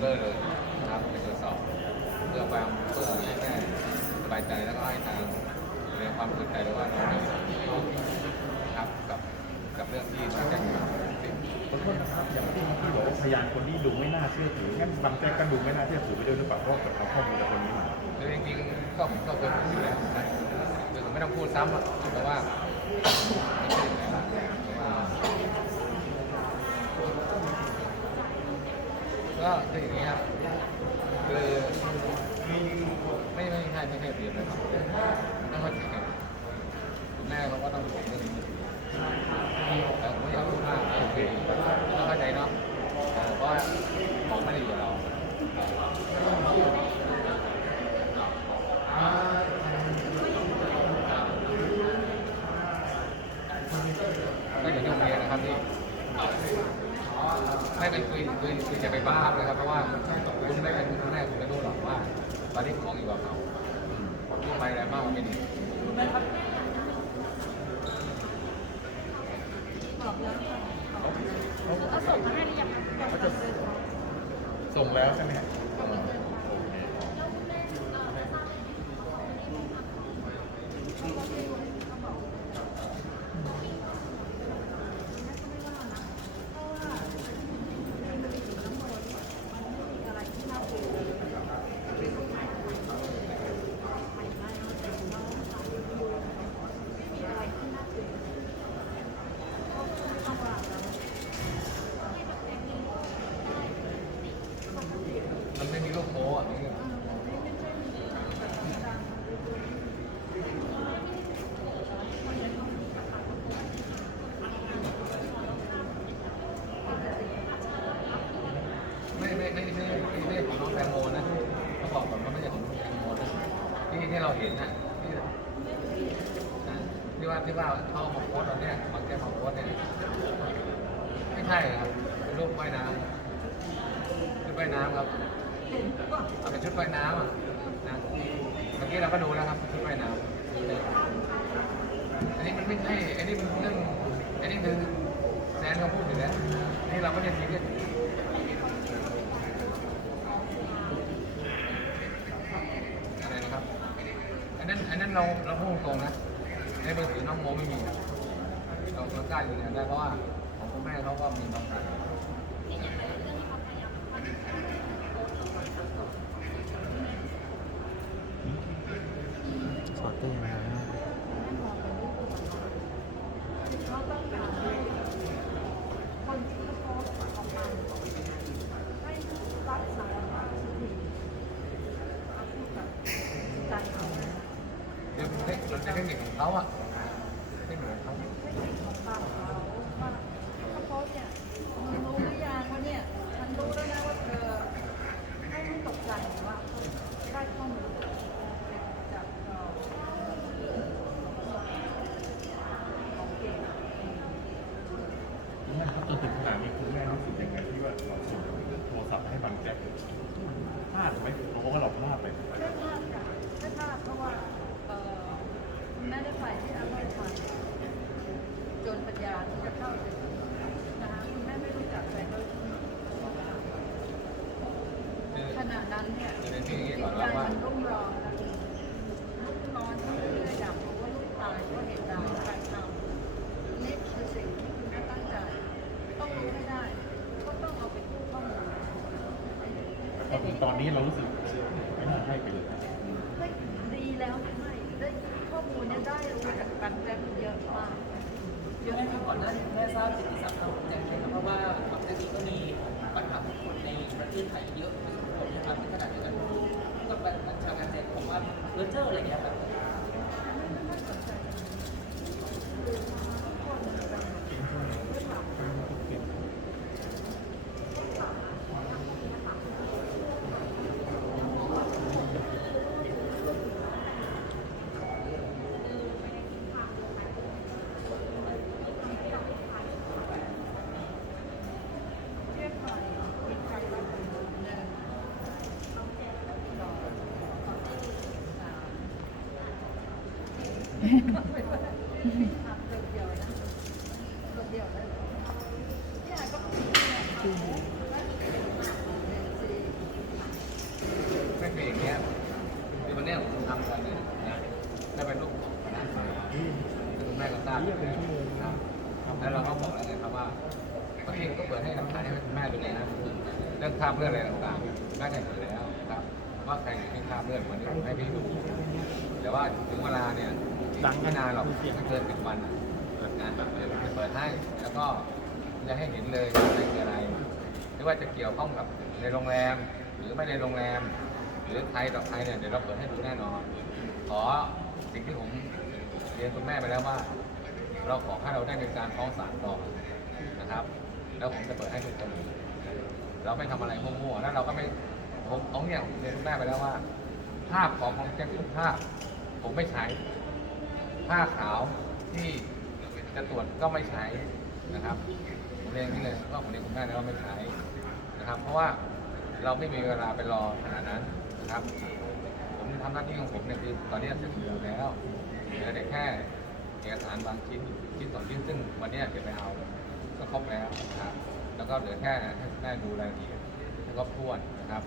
เบอร์เลยนะครับไปตรวจสอบเพื่อความเพื่อให้แม่สบายใจแล้วก็ให้ทางเรื่องความเข้าใจเลยว่าเราเนี่ครับกับกับเรื่องที่ทางแจ้งมาขอโทษนะครับอย่างที่ที่บอกว่าพยานคนที่ดูไม่น่าเชื่อถืองั้นบางแจ๊กก็ดูไม่น่าเชื่อถือไปด้วยหรือเปล่าเพราะกับเข้อมูลจากคนนี้มาคือจริงๆก็ก็เคยพูดอยู่แล้วนะคือไม่ต้องพูดซ้ำอะเพราะว่า ก็คืออย่างนี้ครับคือไม่ไม่ใช่ไม่ใช่เปรียนนะครับต้องเข้าใจคุณแม่เขาก็ต้องรู้เรื่องนี้แต่ผมไม่อยากพูดมากโอเคต้องเข้าใจเนาะเพราะว่าของไม่ได้อยู่กับเรา ก็อย่างที่ผมเรียนนะครับที่ไม่เป็นคุยคุยคุยจะไปบ้าเลยครับเพราะว่าคุณไม่เป็นครั้งแรกคุณไม่รู้หรอกว่าต อนนี้ของอยู่กับเขาพูดไปอะไรมากกว่าเป็นอีกบอกแล้วค่ะเขาส่งมาให้หรือยังคะยังไม่ได้ส่งส่งแล้วใช่ไหมฮะ มันไม่มีลูกโม้อะนี่ไม่ไม่ไม่ไม่ไม่ไม่ใช่ของน้องแตงโมนะต้องบอกก่อนว่าไม่ใช่ของน้องแตงโมนะที่ที่เราเห็นน่ะที่นะที่ ว่าที่ว่าเขาเอามาโพสต์ตอนเนี้ยบางแกมาโพสต์เนี่ยไม่ใช่ครับเป็นรูปว่ายน้ำชุดว่ายน้ำครับเอาเป็นชุดว่ายน้ำอะนะเมื่อกี้เราก็ดูแล้วครับชุดว่ายน้ำอันนี้มันไม่ใช่อันนี้มันเรื่องอันนี้คือแซนเขาพูดอยู่แล้วอันนี่เราก็ยังซีเรียสอยู่อะไรนะครับอันนั้นอันนั้นเราเราพูดตรงนะ ในมือถือน้องโมไม่มีเราเรากล้าอยู่เนี่ยได้เพราะว่าของคุณแม่เขาก็มีน้องชายสอเตือนนะ เขาต้องการคนที่เขาโพสต์ออกมาให้รับสารภาพสักทีเอาพูดแบบใจเขาเลย เดี๋ยวเทคเราจะเท คนิคของเขาอะเทคนิคของเขา ไม่เห็นของปากเขาว่าเขาโพสต์เนี่ยมึงรู้หรือยังว่าเนี่ยฉันรู้แล้วนะว่าเธอให้ไม่ตกใจว่าได้ข้อมูลจากเอ่อของเก่ง คุณแม่ครับจนถึงขนาดนี้คุณแม่รู้สึกยังไงที่ว่าเราส่งโทรศัพท์ให้บางแจ๊กพลาดไหมเพราะว่าเราพลาดไป ไม่พลาดค่ะไม่พลาดเพราะว่าเอ่อคุณแม่ได้ไปที่อเมริกาจนปัญญาที่จะเข้าถึงนะคะคุณแม่ไม่รู้จักใครเลย คือ ข ณะนั้นเนี่ยคือในที่ก่อนว่าว่ามันรุ่มร้อนรุ่มร้อนที่เรือยๆอยากรู้ว่าลูกตายเพราะเหตุใดใครทำนี่คือสิ่งที่คุณแม่ตั้งใจ ต้องรู้ให้ได้ ก็ต้องเอาไปกู้ข้อมูลแต่พอถึงตอนนี้เรารู้สึกไม่น่าให้ไปเลยไม่ดีแล้วไม่ได้ข้อมูลเนี่ยได้รู้จากการแจ้งเยอะมากเยอะไหมครับก่อนหน้านี้แม่ทราบจิตติศักดิ์ของแจ็คไหมครับเพราะว่าก่อนหน้านี้ก็มีปัญหาของคนในประเทศไทยเยอะพอสมควรนะครับในขณะเดียวกันก็เป็นบัญชาการแจ็คบอกว่าเลเจอร์อะไรอย่างเงี้ยครับ เรียกหน่อยมีใครบ้างหนึ่งสองสาม ทำคนเป็นอย่างเงี้ยคือวันเนี้ยผมทำกันเนี่ยนะได้เป็นลูกคณะมาคุณแม่ก็ทราบอยู่แล้วครับแล้วเราก็บอกแล้วไงครับว่าบางทีก็เปิดให้หลักฐานให้คุณแม่ดูเลยนะเรื่องคราเลือดอะไรต่างๆแม่ได้เห็นแล้วครับว่าใครมีคราเลือดวันนี้ผมให้พี่ดู แต่ว่าถึงเวลาเนี่ยไม่นานหรอกไม่เกินสิบวันนะงานแบบเดี๋ยวจะเปิดให้ แล้วก็จะให้เห็นเลยว่าอะไรคืออะไรไม่ว่าจะเกี่ยวข้องกับในโรงแรม หรือไม่ในโรงแรม หรือใครต่อใครเนี่ยเดี๋ยวเราเปิดให้ดูแน่นอน ขอสิ่งที่ผมเรียนคุณแม่ไปแล้วว่า เราขอให้เราได้ในการฟ้องศาลต่อนะครับ แล้วผมจะเปิดให้ทุกคนเราไม่ทำอะไรมั่วๆแล้วเราก็ไม่ผมเอาเนี่ยผมเรียนคุณแม่ไปแล้วว่า ภาพของของแจ็คทุกภาพ ผมไม่ใช้ ผ้าขาวที่จะตรวจก็ไม่ใช้นะครับผมเรียนอย่างนี้เลยว่าผมเรียนคุณแม่แล้วว่าไม่ใช้นะครับ เพราะว่าเราไม่มีเวลาไปรอขนาดนั้นนะครับ ผมทำหน้าที่ของผมเนี่ยคือตอนนี้เสร็จอยู่แล้วเหลือแต่แค่เอกสารบางชิ้นชิ้นสองชิ้นซึ่งวันนี้ยเดี๋ยวไปเอาก็ครบแล้วนะครับแล้วก็เหลือแค่ให้แม่ดูรายละเอียดให้ครบถ้วนนะครับ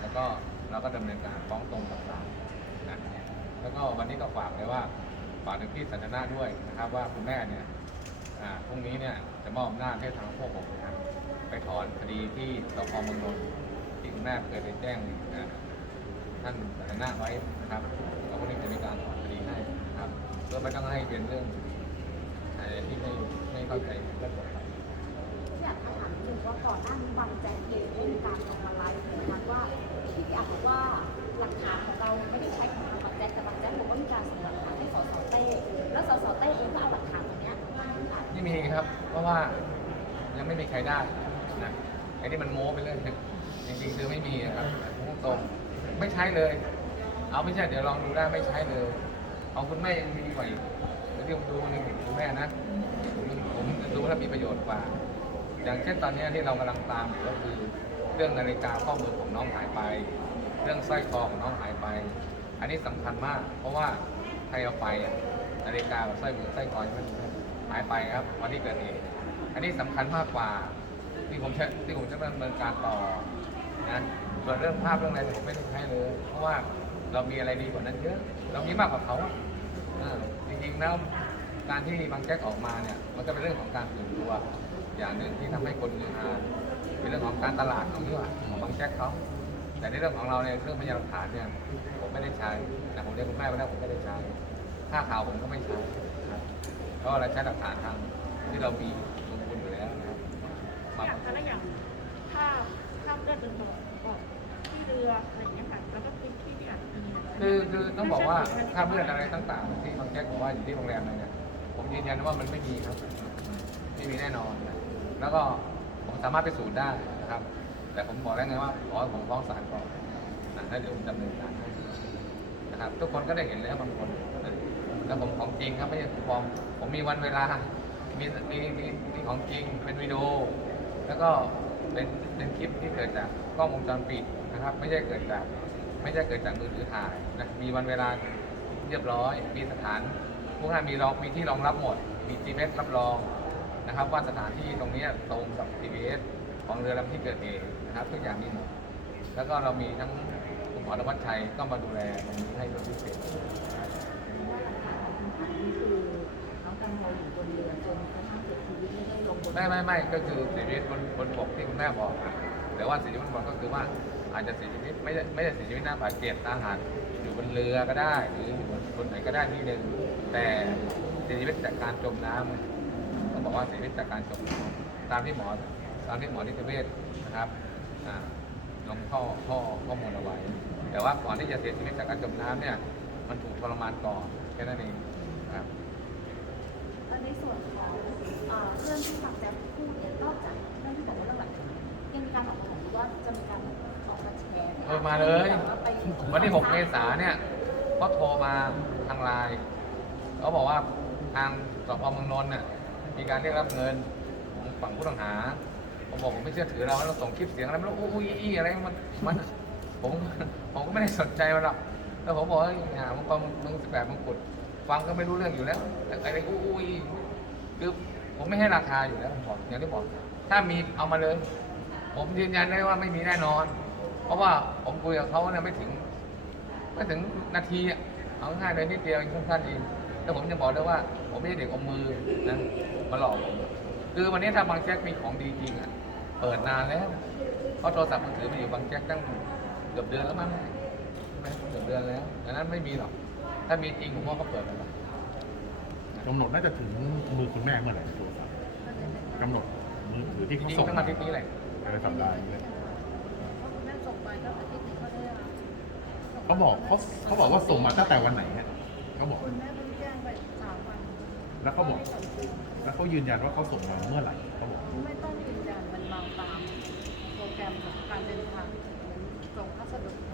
แล้วก็เราก็ดำเนินการฟ้องตรงกับศาลนะ แล้วก็วันนี้ก็ฝากเลยว่าฝากถึงพี่สันทนาด้วยนะครับ ว่าคุณแม่เนี่ยอ่าพรุ่งนี้เนี่ยจะมอบอำนาจให้ทางพวกผมนะครับไปถอนคดีที่สพเมืองนนท์ที่คุณแม่เคยไปแจ้งอ่าท่านสันทนาไว้นะครับก็พรุ่งนี้จะมีการถอนคดีให้นะครับเพื่อไม่ต้องให้เป็นเรื่องอะไรที่ไม่ไม่เข้าใจเรื่องกฎหมายอยากถามนิดนึงว่าก่อนหน้านี้บางแจ๊กเองมีการออกมาไลฟ์นะคะว่าที่พี่อาจบอกว่า ม่มีครับ เพราะว่ายังไม่มีใครได้นะไอ้นี่มันโม้ไปเรื่อยจริงๆคือไม่มีนะครับตรงไม่ใช้เลย เอาไม่ใช่เดี๋ยวลองดูได้ไม่ใช้เลยเอาคุณแม่ยังมีกว่าอีกเดี๋ยวที่ผมดูหนึ่งคุณแม่นะผมผมดูแล้วมีประโยชน์กว่า อย่างเช่นตอนนี้ที่เรากำลังตามอยู่ก็คือเรื่องนาฬิกาข้อมือของน้องหายไป เรื่องสร้อยคอของน้องหายไป อันนี้สำคัญมาก เพราะว่าใครเอาไปอะนาฬิกากับสร้อยมือสร้อยคอมันายไปครับวันที่เกิดเหตุอันนี้สำคัญมากกว่าที่ผมจะที่ผมจะดำเนินการต่อนะส่วนเรื่องภาพเรื่องอะไรผมไม่ได้ใช้เลย เพราะว่าเรามีอะไรดีกว่านั้นเยอะ เรามีมากกว่าเขาอจริงๆแล้วการที่บางแจ็คออกมาเนี่ยมันก็เป็นเรื่องของการตื่นตัว อย่างหนึ่งที่ทำให้คนฮือฮาเป็นเรื่องของการตลาดของที่ว่าของบางแจ็คเขาแต่ในเรื่องของเราเนี่ยเรื่องพยานหลักฐานเนี่ยผมไม่ได้ใช้แต่ผมเรียกคุณแม่ไปแล้วผมไม่ได้ใช้ค่าข่าวผมก็ไม่ใช้ นะครับเพราะเราใช้หลักฐานทางที่เรามีลงทุนอยู่แล้วนะครับมาอย่างแต่ละอย่างถ้าถ้าเลือดเดินตลอดออกที่เรืออะไรอย่างเงี้ยค่ะแล้วก็พื้นที่ที่อาจจะมีคือคือต้องบอกว่าค่าเลือดอะไรต่างๆที่บางแจ็คบอกว่าอยู่ที่โรงแรมอะไรเนี่ยผมยืนยันว่ามันไม่มีครับไม่มีแน่นอนนะแล้วก็ผมสามารถไปสูจน์ได้นะครับ แต่ผมบอกแล้วไงว่าขอให้ผมฟ้องศาลก่อนนะแล้วเดี๋ยวผมดำเนินการให้นะครับ ทุกคนก็ได้เห็นแล้วบางคน แล้วผมของจริงครับไม่ใช่ปลอมผมมีวันเวลา มีมีมีมีของจริงเป็นวิดีโอ แล้วก็เป็นเป็นคลิปที่เกิดจากกล้องวงจรปิดนะครับ ไม่ใช่เกิดจาก ไม่ใช่เกิดจากมือถือถ่ายนะมีวันเวลาเรียบร้อย มีสถานพวกนั้นมีรองมีที่รองรับหมด มี GPS รับรองนะครับ ว่าสถานที่ตรงนี้ตรงกับ GPS ของเรือลำที่เกิดเหตุนะครับทุกอย่างมีหมดแล้วก็เรามีทั้งคุณหมอธวัชชัยก็มาดูแลตรงนี้ให้เป็นพิเศษนะครับ ว่าหลักฐานสำคัญนี่คือน้ อยู่บนเรือจนกระทั่งเสียชีวิตไม่ได้ลงบนไม่ไม่ไม่ก็คือเสียชีวิตบนบนบกที่คุณแม่บอกอะแต่ว่าเสียชีวิตบนบกก็คือว่าอาจจะเสียชีวิตไม่ได้ไม่ได้เสียชีวิตหน้าบาดเจ็บทหารอยู่บนเรือก็ได้ หรืออยู่บนบนไหนก็ได้ที่หนึ่งแต่เสียชีวิตจากการจมน้ำต้องบอกว่าเสียชีวิตจากการจมน้ำตามที่หมอตามที่หมอนิติเวชนะครับอ่าลงข้อข้อข้อมูลเอาไว้ แต่ว่าก่อนที่จะเสียชีวิตจากการจมน้ำเนี่ยมันถูกทรมานก่อนแค่นั้นเอง ในส่วนของเอ่อเรื่องที่บางแจ๊กพูดเนี่ยนอกจากเรื่องที่บอกว่าเรื่องหลักฐานยังมีการออกมาบอกว่าจะมีการออกมาแชร์เออมาเลยไปวันที่ 6 เมษาเนี่ยเขาโทรมาทางไลน์เขาบอกว่าทางสพเมืองนนท์เนี่ยมีการเรียกรับเงินของฝั่งผู้ต้องหา ผมบอกผมไม่เชื่อถือเราเราส่งคลิปเสียงอะไรไม่รู้อุ้ยอี้อะไรมันมันผมผมก็ไม่ได้สนใจมันหรอกแล้วผมบอกว่าหามึงกองมึงสิบแปดมึงกด ฟังก็ไม่รู้เรื่องอยู่แล้วอะไรอุ้อุ้ยคือผมไม่ให้ราคาอยู่แล้วผมบอกอย่างที่บอก ถ้ามีเอามาเลย ผมยืนยันได้ว่าไม่มีแน่นอน เพราะว่าผมคุยกับเขาเนี่ยไม่ถึงไม่ถึงนาทีเอาง่ายเลยนิดเดียวเองสั้นๆเองแล้วผมจะบอกเลยว่า ผมไม่ใช่เด็กอมมือนะมาหลอกผมคือวันนี้ถ้าบางแจ็คมีของดีจริงอะเปิดนานแล้วเพราะโทรศัพท์มือถือมันอยู่บางแจ็คตั้งเกือบเดือนแล้วมั้งใช่ไหมเกือบเดือนแล้วดังนั้นไม่มีหรอก ถ้ามีจริงผมว่าเขาเปิดไปแล้วกำหนดน่าจะถึงมือคุณแม่เมื่อไหร่ตัวสามกำหนดมือถือที่จเขาริงส่งๆต้องอาทิตย์นี้แหละในสัปดาห์นี้เลยเพราะคุณแม่ส่งไปก็อาทิตย์หนึงก็ได้รับเขาบอกเขาเขาบอกว่าส่งมาตั้งแต่วันไหนฮะเขาบอก คุณแม่เพิ่งแจ้งไปสามวันแล้วเขาบอก แล้วเขายืนยันว่าเขาส่งมาเมื่อไหร่เขาบอกไม่ต้องยืนยันมันวางตามโปรแกรมของการเดินทางเหมือนส่งพัสดุธรรมดา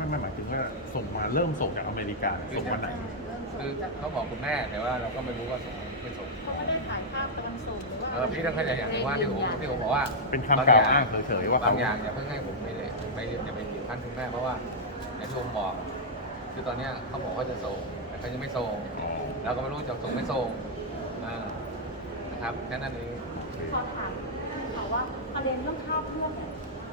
ไม่ไม่หมายถึงว่าส่งมาเริ่มส่งจากอเมริกาส่งวันไหนเริ่มส่คืงอจากเขาบอกคุณแม่แต่ว่าเราก็ไม่รู้ว่าส่งไม่ส่งเขาไม่ได้ถ่ายภาพตอนส่งหรือว่าเออพี่ต้องเข้าใจอย่างหนึงว่าที่ผมที่ผมบอกว่าเป็นคำกล่าวอ้างเฉยๆว่าบางอย่างอย่าเพิ่งให้ผมไปเลยไปอย่าไปเกี่ยวพันคุณแม่เพราะว่าอย่างที่ผมบอกคือตอนเนี้ยเขาบอกว่าจะส่งแต่เขายังไม่ส่งเราก็ไม่รู้จะส่งไม่ส่งอ่านะครับแค่นั้นเองขอถามค่ะว่าประเด็นเรื่องข้าวพ่วงเนี่ย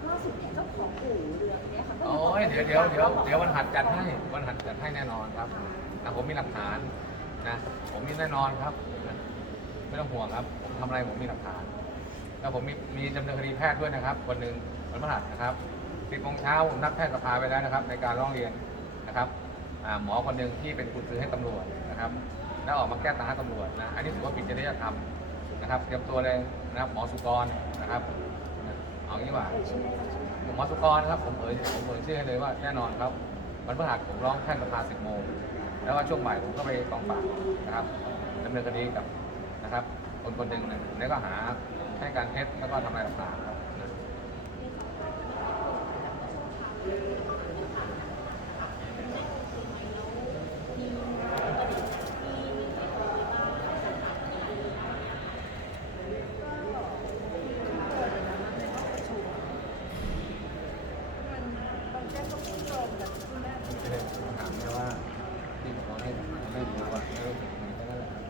ล่าสุดเนี่ยเจ้าของอู่เรือเนี้ยค่ะก็โอ้ยเดี๋ยวเดี๋ยวเดี๋ยวเดี๋ยววันหัดจัดให้วันหัดจัดให้แน่นอนครับนะผมมีหลักฐานนะผมมีแน่นอนครับนะไม่ต้องห่วงครับผมทำอะไรผมมีหลักฐาน แล้วผมมีมีดำเนินคดีแพทย์ด้วยนะครับคนหนึ่งวันพฤหัสนะครับสิบโมงเช้าผมนัดแพทย์สภาไปแล้วนะครับ ในการร้องเรียนนะครับอ่าหมอคนหนึ่งที่เป็นกุญสือให้ตำรวจนะครับ แล้วออกมาแก้ต่างให้ตำรวจนะอันนี้ถือว่าผิดจริยธรรมนะครับ เตรียมตัวเลยนะครับหมอสุกรนะครับ เอางี้ว่าหมอสุกรนะครับผมเอ่ยผมเอ่ยชื่อให้เลยว่าแน่นอนครับวันพฤหัสผมร้องแพทย์สภาสิบโมงแล้วว่าช่วงบ่ายผมก็ไปกองปราบนะครับดำเนินคดีกับนะครับ คนคนหนึ่งนะแล้วก็หาให้การเท็จแล้วก็ทำลายหลักฐานครับนะ มันต้องแจ้งกับผู้ชมแต่คุณแม่ ไม่ได้ถามแค่ว่าที่ผมให้ให้ดูว่าไม่รู้สึกยังไงแค่นั้นแหละครับ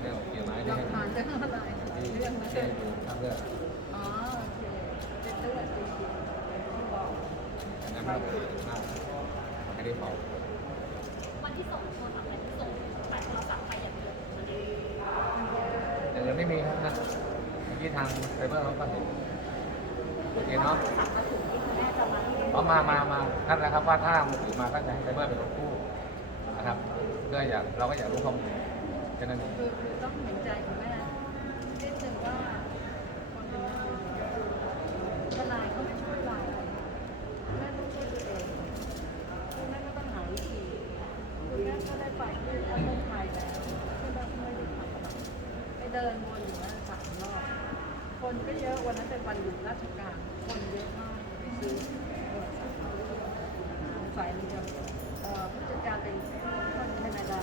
เนี่ยโอเคไหม หลั ที่ ก ให้ ฐานจะอะไร ที่ เรื่อง ที่ เช่ ให้ น ดูภาพเลือด อ๋อโอเคเป็นเรื่องจริงๆที่บอก อันนั้นไม่ต้องเอ่ยมากไม่ได้เป่า วันที่ส่งโทรศัพท์อะไรที่ส่งแต่โทรศัพท์ไปอย่างเดียวมันเอง อย่างอื่น ไม่มีครับนะเมื่อกี้ทางไซเบอร์เขาก็เห็นโอเคเนาะเขามามามานั่นแหละครับว่าถ้ามือถือมาก็จะให้ไซเบอร์เป็นคนกู้นะครับเพื่ออยากเราก็อยากรู้ข้อมูลแค่นั้นเอง คือคือต้องเห็นใจคุณแม่นิดนึงว่าคนเป็นแม่ทนายก็ไม่ช่วยเราแม่ต้องช่วยตัวเองคุณแม่ก็ต้องหาวิธีคุณแม่ก็ได้ไปที่ประเทศไทยแล้วคุณแม่ก็ไม่ได้ทำอะไรไปเดินวนอยู่นั่นสามรอบ คนก็เยอะวันนั้นเป็นวันหยุดราชการ คนเยอะมากที่ซื้อโทรศัพท์ฝ่ายมันจะผู้จัดการเป็นคนแคนาดา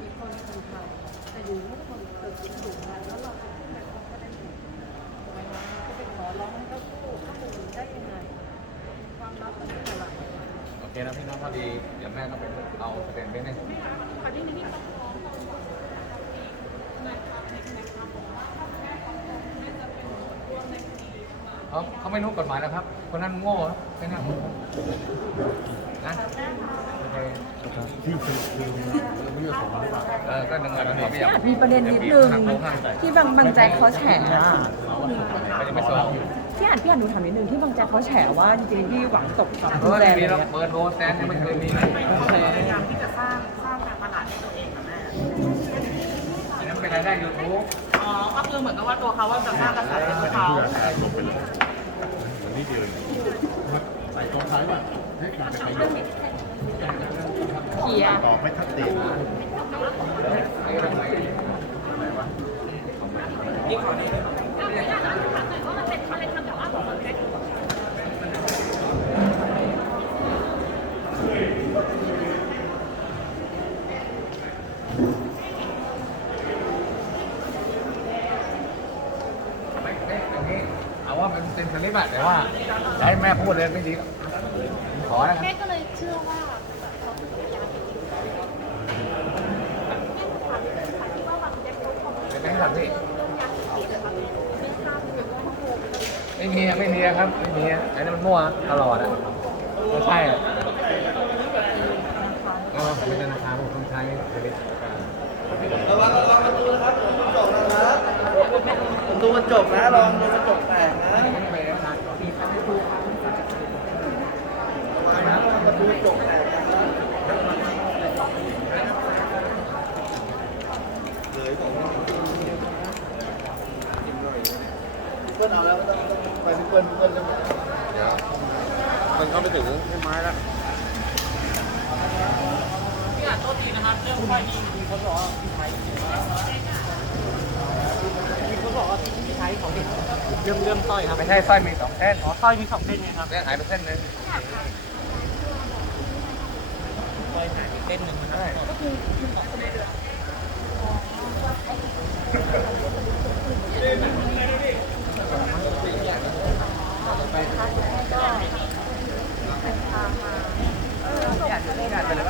มีคนคนไทยแต่อยู่ทุกคนเกิดขึ้นอยู่กันแล้วเราก็ไปเขาก็ได้เงินก็ไปขอร้องให้เขากู้ข้อมูลได้ยังไง ความลับมันไม่อะไรโอเคนะพี่น้องพอดีเดี๋ยวแม่ก็ไปเอาสเตนเมนต์ให้ผมขอที่นี่ต้องฟ้องตรงกับนายความในคณะ เขาเขาไม่รู้กฎหมายแล้วครับ คนนั้นโง่ครับแค่นั้นนะโอเคที่คือคือไม่ได้ส่งมาหรือเปล่าเออก็หนึ่งวันนี้ไม่อยากมีประเด็นนิดนึงที่บางบางแจ็คเขาแฉอะไม่ได้ไม่ส่งที่อ่านพี่อ่านหนูถามนิดนึงที่บางแจ็คเขาแฉว่าจริงๆพี่หวังตกกับเอคุณอแซนมีอะไรเราเงี้ยเปิดโทรแซนยังไม่เคยมีเลยพยายามที่จะสร้างสร้างการตลาดให้ตัวเองค่ะแม่อันนั้นเป็นรายได้ยูทูบอ๋อก็คือเหมือนกับว่าตัวเขาว่าจะสร้างกระแสให้ไม่เขา เพื่อให้ลยวันนี้เดียวใส่ตรงท้ายว่าให้การเป็นประโยชน์เขียตอบไม่ชัดเจนนี่ขอนี้ว่ามันเป็มนี่ของคนแรกไม่ไม่อย่างนี้เอาว่ามันเป็นสลิปอะแต่ว่า แม่พูดเลยไม่ดีขอนะครับแม่ก็เลยเชื่อว่าเขาคือพยานจริงๆแม่ถามที่ว่าวันแจ็คเขาคอมเมนต์เป็นแม่ครับพี่เรื่องยาเสพติดอะค่ะแม่ไม่ทราบเลยว่าเขาโกงไม่มีอะไม่มีอะครับไม่มีอะไอ้นั่นมันมั่วตลอดอะไม่ใช่อะเออผมเป็นธนาคารผมต้องใช้เครดิตระวังระวังประตูนะครับประตูกระจกนะครับประตูกระจกนะลองดูกระจกแตกนะระวังนะระวังประตูกระจกแตกนะครับเลยผม เพื่อนเอาแล้วก็ต้องต้องไปเพื่อนเพื่อนแล้วเดี๋ยวมันเข้าไปถึงไม่ไม้แล้วพี่อาจโทษทีนะครับเรื่องค่อยดีมีคนบอกว่าพี่ไทยมีคนบอกว่าพี่ไทยเขาเด็กเรื่องเรื่องสร้อยครับไม่ใช่สร้อยมีสองเส้นอ๋อสร้อยมีสองเส้นไงครับเนี่ยหายไปเส้นนึงสร้อยหายไปเส้นหนึ่งนะครับ ก็เป็นพมาอยากจะได้การไปแล้ว